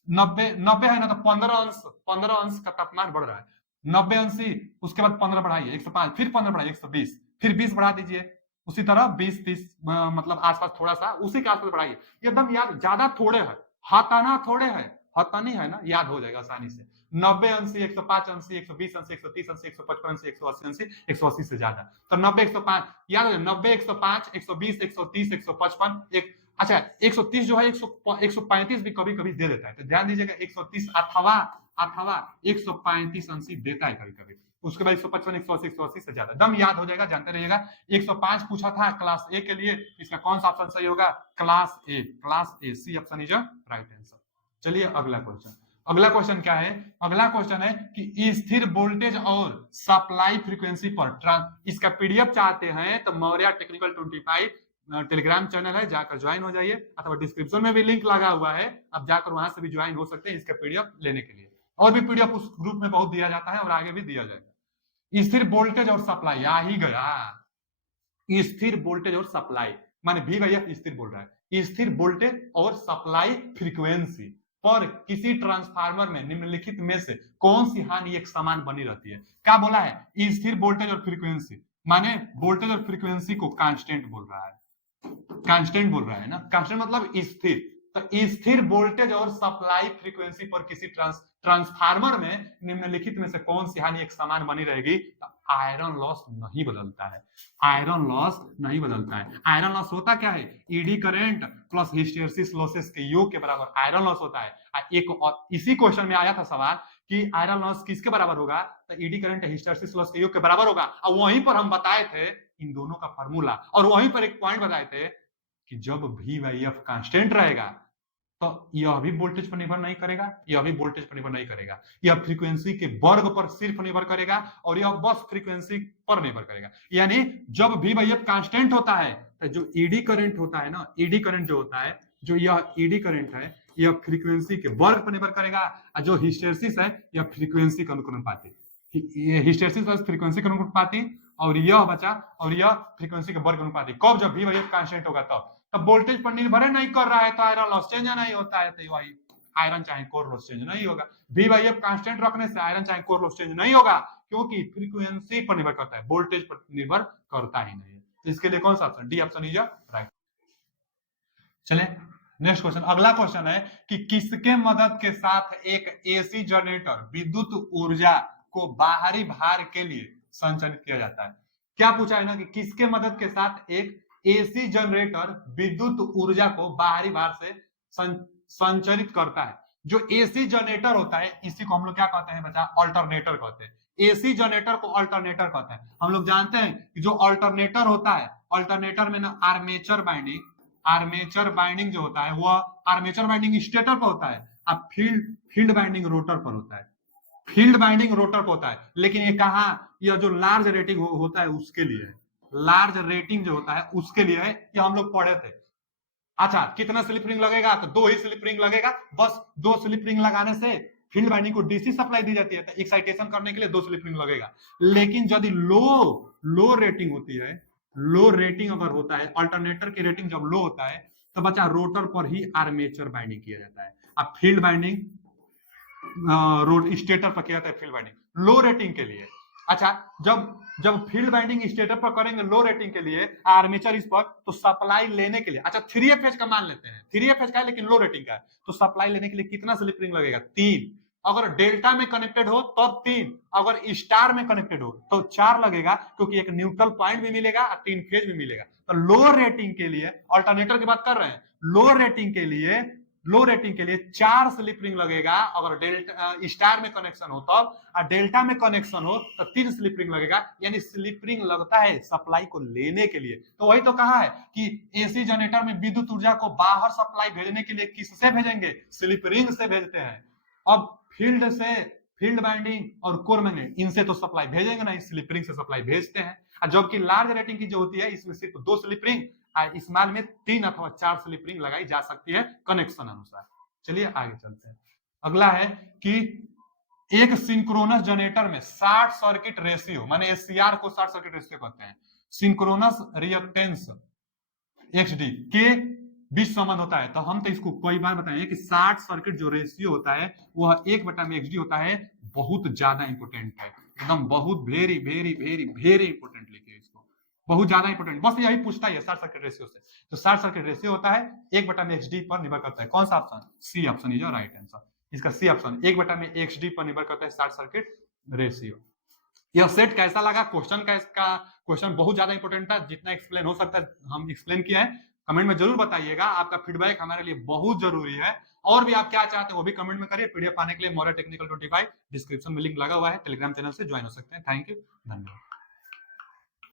90 है ना, तो 15 अंश का तापमान बढ़ रहा है, 90 अंशी, उसके बाद 15 बढ़ाइए 105, फिर 15 बढ़ाइए 120, फिर 20 बढ़ा दीजिए, उसी तरह 20-30 मतलब आसपास थोड़ा सा उसी के आसपास बढ़ाइए, एकदम याद, ज्यादा थोड़े है, हताना थोड़े है, हतानी है ना, याद हो जाएगा आसानी से। 90 अंशी, 105 अंशी, 120 अंशी, 130 अंशी, 155 अंशी, 180 अंशी, 180 से ज्यादा, तो 90 105 याद हो जाए, 90 105 120 130 155 एक, अच्छा 130 जो है 135 भी कभी कभी दे देता है, तो ध्यान दीजिएगा 130 अथवा 135 अंशी देता है कभी कभी, उसके बाद 155 180 180 से ज्यादा, दम याद हो जाएगा, जानते रहिएगा। 105 पूछा था क्लास ए के लिए, इसका कौन सा ऑप्शन सही होगा, class A, class A, C option is right answer. चलिए अगला क्वेश्चन, अगला क्वेश्चन क्या है, अगला क्वेश्चन है कि स्थिर वोल्टेज और सप्लाई फ्रीक्वेंसी पर इसका पीडीएफ चाहते हैं तो मौर्य टेक्निकल 25 टेलीग्राम चैनल है, जाकर ज्वाइन हो जाइए, अथवा डिस्क्रिप्शन में भी लिंक लगा हुआ है, आप जाकर वहां से भी ज्वाइन हो सकते हैं इसका पीडीएफ लेने के लिए, और भी पीडीएफ उस ग्रुप में बहुत दिया जाता है और आगे भी दिया जाएगा। स्थिर वोल्टेज और सप्लाई, आ ही गया, स्थिर वोल्टेज और सप्लाई, माने भी भैया स्थिर बोल रहा है, स्थिर वोल्टेज और सप्लाई फ्रीक्वेंसी पर किसी ट्रांसफार्मर में निम्नलिखित में से कौन सी हानि एक समान बनी रहती है। क्या बोला है, स्थिर वोल्टेज और फ्रीक्वेंसी, माने वोल्टेज और फ्रीक्वेंसी को कांस्टेंट बोल रहा है, कांस्टेंट बोल रहा है ना, कांस्टेंट मतलब स्थिर। तो स्थिर वोल्टेज और सप्लाई फ्रीक्वेंसी पर किसी ट्रांसफार्मर में निम्नलिखित में से कौन सी हानि एक समान बनी रहेगी? तो आयरन लॉस नहीं बदलता है, आयरन लॉस नहीं बदलता है। आयरन लॉस होता क्या है? Eddy current plus hysteresis losses के योग के बराबर आयरन लॉस होता है। एक और इसी क्वेश्चन में आया था सवाल कि आयरन लॉस किसके बराबर होगा? तो ईडी करंट हिस्टेरेसिस लॉस के योग के बराबर होगा। और वहीं पर हम बताए थे इन दोनों का फार्मूला, और वहीं पर एक पॉइंट बताए थे कि जब भी वाई एफ कांस्टेंट रहेगा तो यह भी वोल्टेज पर निर्भर नहीं करेगा, यह भी वोल्टेज पर निर्भर नहीं करेगा, यह फ्रीक्वेंसी के वर्ग पर सिर्फ निर्भर करेगा, और यह बस फ्रीक्वेंसी पर निर्भर करेगा। यानी जब भी वाई एफ कांस्टेंट होता है तो जो ईडी करंट होता है ना, ईडी करंट जो होता है, जो यह ईडी करंट है, यह फ्रीक्वेंसी के वर्ग पर निर्भर करेगा, और जो हिस्टेरेसिस है यह फ्रीक्वेंसी के अनुपाती, हिस्टेरेसिस प्लस फ्रीक्वेंसी के अनुपाती, और यह बचा, और यह फ्रीक्वेंसी के वर्ग अनुपाती। कब? जब भी वाई एफ कांस्टेंट होगा तब वोल्टेज पर निर्भर नहीं कर रहा है तो आयरन लॉस चेंज नहीं होता है, तो वही आयरन चाहे कोर लॉस चेंज नहीं होगा। वी वाई एफ कांस्टेंट रखने से आयरन चाहे कोर लॉस चेंज नहीं होगा, क्योंकि फ्रीक्वेंसी पर निर्भर करता है, वोल्टेज पर निर्भर करता ही नहीं। तो इसके लिए कौन सा option? D option is right. चले नेक्स्ट क्वेश्चन। अगला क्वेश्चन है कि किसके मदद के साथ एक एसी जनरेटर विद्युत ऊर्जा को बाहरी भार के लिए संचालित किया जाता है? क्या पूछा है ना कि किसके मदद के साथ एक एसी जनरेटर विद्युत ऊर्जा को बाहरी भार से संचालित करता है? जो एसी जनरेटर होता है इसी को हम लोग क्या कहते हैं बच्चा? अल्टरनेटर कहते हैं। एसी जनरेटर को अल्टरनेटर कहते हैं। हम लोग जानते हैं कि जो अल्टरनेटर होता है, अल्टरनेटर में ना आर्मेचर बाइंडिंग जो होता है वह आर्मेचर बाइंडिंग स्टेटर पर होता है, अब फील्ड बाइंडिंग रोटर पर होता है, फील्ड बाइंडिंग रोटर पर होता है। लेकिन ये कहा, यह जो लार्ज रेटिंग होता है उसके लिए है, लार्ज रेटिंग जो होता है उसके लिए है, ये हम लोग पढ़े थे। अच्छा, कितना स्लिप रिंग लगेगा? तो 2 ही स्लिप रिंग लगेगा, बस 2 स्लिप रिंग लगाने से फील्ड बाइंडिंग को डीसी सप्लाई दी जाती है, तो एक्साइटेशन करने के लिए 2 स्लिप रिंग लगेगा। लेकिन यदि लो रेटिंग होती है, लो रेटिंग अगर होता है, अल्टरनेटर की रेटिंग जब लो होता है तो बच्चा रोटर पर ही आर्मेचर बाइंडिंग किया जाता है। अब फील्ड बाइंडिंग स्टेटर पर किया जाता है, फील्ड बाइंडिंग लो रेटिंग के लिए। अच्छा, जब फील्ड बाइंडिंग स्टेटर पर करेंगे लो रेटिंग के लिए, आर्मेचर इस पर, तो सप्लाई लेने के लिए, अच्छा 3 फेज का मान लेते हैं, 3 फेज का है लेकिन लो रेटिंग का है, तो सप्लाई लेने के लिए कितना स्लिप रिंग लगेगा? 3। अगर डेल्टा में कनेक्टेड हो तब 3, अगर स्टार में कनेक्टेड हो तो 4 लगेगा, क्योंकि एक न्यूट्रल पॉइंट भी मिलेगा और 3 फेज भी मिलेगा। तो लो रेटिंग के लिए, अल्टरनेटर की बात कर रहे हैं, लो रेटिंग के लिए 4 स्लिप रिंग लगेगा अगर डेल्टा स्टार में कनेक्शन हो तब, और डेल्टा में कनेक्शन हो तो 3 स्लिप रिंग लगेगा। यानी स्लिप रिंग लगता है सप्लाई को लेने के लिए। तो वही तो कहा है कि एसी जनरेटर में विद्युत ऊर्जा को बाहर सप्लाई भेजने के लिए किससे भेजेंगे? स्लिप रिंग से भेजते हैं। अब फील्ड बाइंडिंग और कोर मैग्नेट, इनसे तो सप्लाई भेजेंगे नहीं, स्लिप रिंग से सप्लाई भेजते हैं। जबकि लार्ज रेटिंग की जो होती है इसमें सिर्फ 2 स्लिप रिंग, इस माल में 3 अथवा 4 स्लिप रिंग लगाई जा सकती है कनेक्शन अनुसार। चलिए आगे चलते हैं। अगला है कि एक सिंक्रोनस जनरेटर में 60 सर्किट रेशियो, माने एससीआर को 60 सर्किट रेशियो कहते हैं, सिंक्रोनस रिएक्टेंस एक्सडी के बीच संबंध होता है। तो हम तो इसको कई बार बताएं कि 60 सर्किट जो रेशियो होता है वह 1/XD होता है। बहुत ज्यादा इंपोर्टेंट है, एकदम बहुत very very very very important लिखिए इसको, बहुत ज्यादा इंपोर्टेंट। बस यही पूछता है 60 सर्किट रेशियो से। तो 60 सर्किट रेशियो होता है 1/XD पर निर्भर करता है। कौन सा option? C option is right answer. इसका सी ऑप्शन 1/XD पर निर्भर करता है 60 सर्किट रेशियो। यह सेट कैसा लगा? क्वेश्चन बहुत ज्यादा इंपोर्टेंट था, जितना एक्सप्लेन हो सकता है हम एक्सप्लेन किया है। कमेंट में जरूर बताइएगा, आपका फीडबैक हमारे लिए बहुत जरूरी है। और भी आप क्या चाहते हैं वो भी कमेंट में करिए। पीडीएफ पाने के लिए मोरा टेक्निकल 25 डिस्क्रिप्शन में लिंक लगा हुआ है, टेलीग्राम चैनल से ज्वाइन हो सकते हैं। थैंक यू, धन्यवाद।